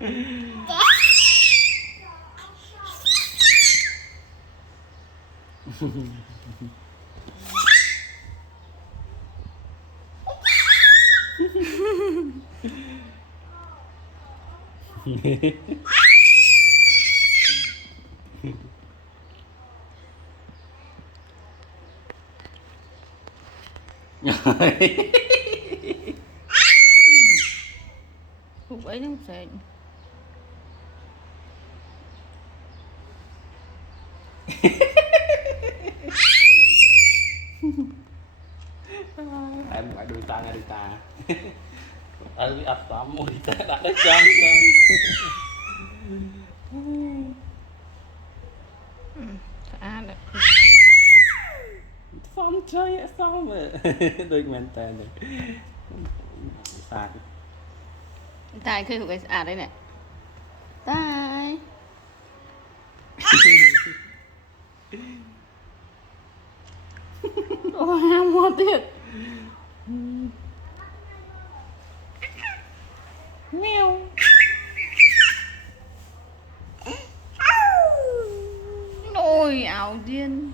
Cục ấy nó sẽ em phải đuôi ta nghe đuôi ta ập tóm mùi ta đã đất chân à được. xong chơi xong rồi đuôi men tên này sai Tai khơi cục ấy à đây này. Tai. Ôi em mua thiệt. Mèo. Ôi ảo điên.